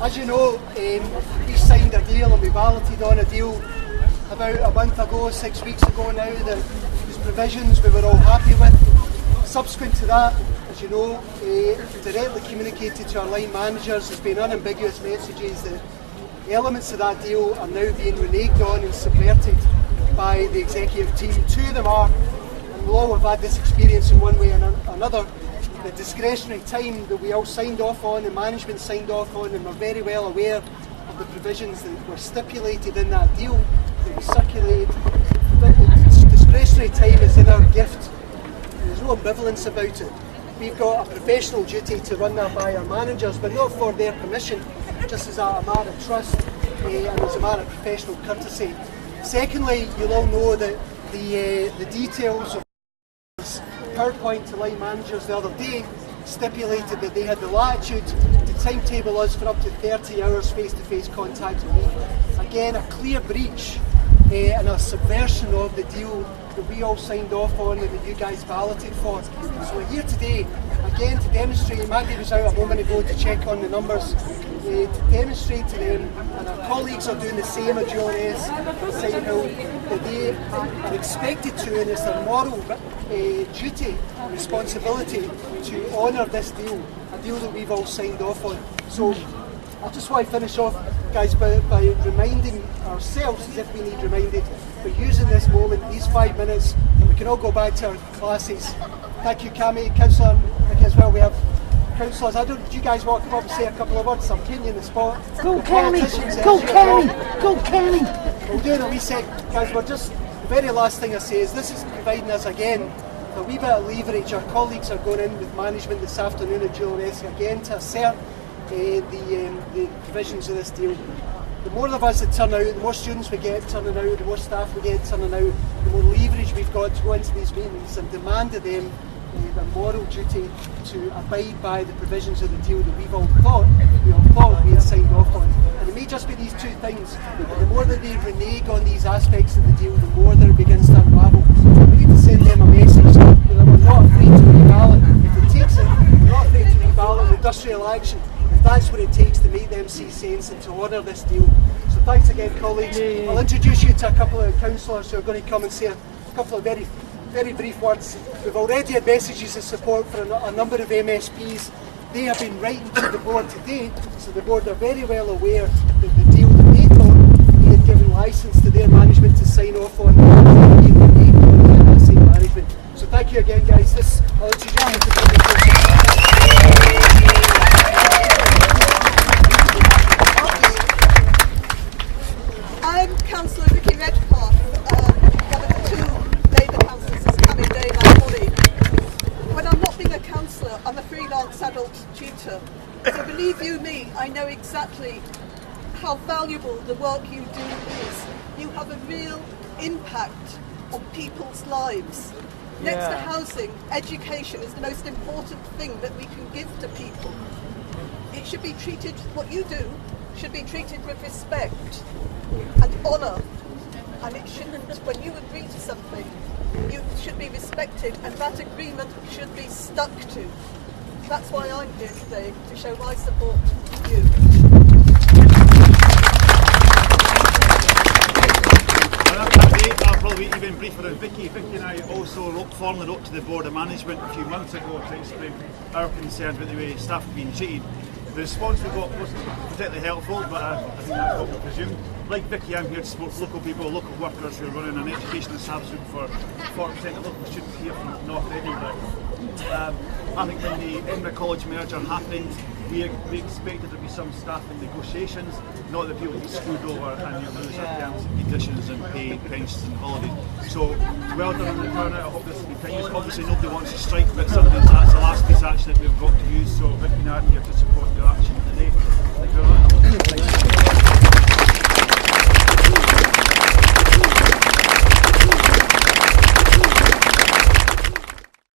As you know, we signed a deal and we balloted on a deal about a month ago, 6 weeks ago now, that these provisions we were all happy with. Subsequent to that, as you know, directly communicated to our line managers, there's been unambiguous messages that elements of that deal are now being reneged on and subverted by the executive team. Two of them are, and we'll all have had this experience in one way or another, the discretionary time that we all signed off on and management signed off on, and we're very well aware of the provisions that were stipulated in that deal that was circulated. Discretionary time is in our gift. There's no ambivalence about it. We've got a professional duty to run that by our managers, but not for their permission, just as a matter of trust and as a matter of professional courtesy. Secondly, you'll all know that the details of PowerPoint to line managers the other day stipulated that they had the latitude to timetable us for up to 30 hours face-to-face contact a week. Again, a clear breach and a subversion of the deal that we all signed off on and that you guys balloted for. So we're here today, again, to demonstrate. Maggie was out a moment ago to check on the numbers, to demonstrate to them, and our colleagues are doing the same at GLS, saying how that they are expected to, and it's their moral duty and responsibility to honour this deal, a deal that we've all signed off on. So I just want to finish off, guys, by reminding ourselves, as if we need reminded, but using this moment, these 5 minutes, and we can all go back to our classes. Thank you, Cami, Councillor, as well. We have councillors. Do you guys want to come up and say a couple of words? I'm putting you in the spot. Go, Cami! Go, Cami! Go, Cami! We'll do it in a wee sec, guys. The very last thing I say is this is providing us, again, a wee bit of leverage. Our colleagues are going in with management this afternoon at GLS again to assert the provisions of this deal. The more of us that turn out, the more students we get turning out, the more staff we get turning out, the more leverage we've got to go into these meetings and demand of them the moral duty to abide by the provisions of the deal that we all thought we had signed off on. And it may just be these two things, but the more that they renege on these aspects of the deal, the more that it begins to unravel. We need to send them a message that we're not afraid to reballot if it takes it. We're not afraid to reballot industrial action. That's what it takes to make them see sense and to honour this deal. So thanks again, colleagues. I'll introduce you to a couple of councillors who are going to come and say a couple of very, very brief words. We've already had messages of support for a number of MSPs. They have been writing to the board today, so the board are very well aware that the deal that they thought they had given licence to their management to sign off on being reneged on that same management. So thank you again, guys. I'll introduce you to the I'm Councillor Vicky Redpath, one of the two Labour councillors that's coming today, my colleague. When I'm not being a councillor, I'm a freelance adult tutor. So believe you me, I know exactly how valuable the work you do is. You have a real impact on people's lives. Next to housing, education is the most important thing that we can give to people. It should be treated, what you do, should be treated with respect and honour, and it shouldn't, when you agree to something, you should be respected, and that agreement should be stuck to. That's why I'm here today, to show my support to you. I'll probably be even briefer than Vicky. Vicky and I also formally wrote to the Board of Management a few months ago to explain our concerns with the way staff have been treated. The response we got wasn't particularly helpful, but I think that's what we presumed. Like Vicky, I'm here to support local people, local workers who are running an education establishment for 40% of local students here from North Edinburgh. I think when the Edinburgh College merger happened, we expected there to be some staff in negotiations, not that people get screwed over and you lose their terms and conditions and pay, pensions and holidays. So well done on the turnout. I hope this continues. Obviously nobody wants to strike, but sometimes that's the last piece of action that we've got to use. So Vicky and I are here to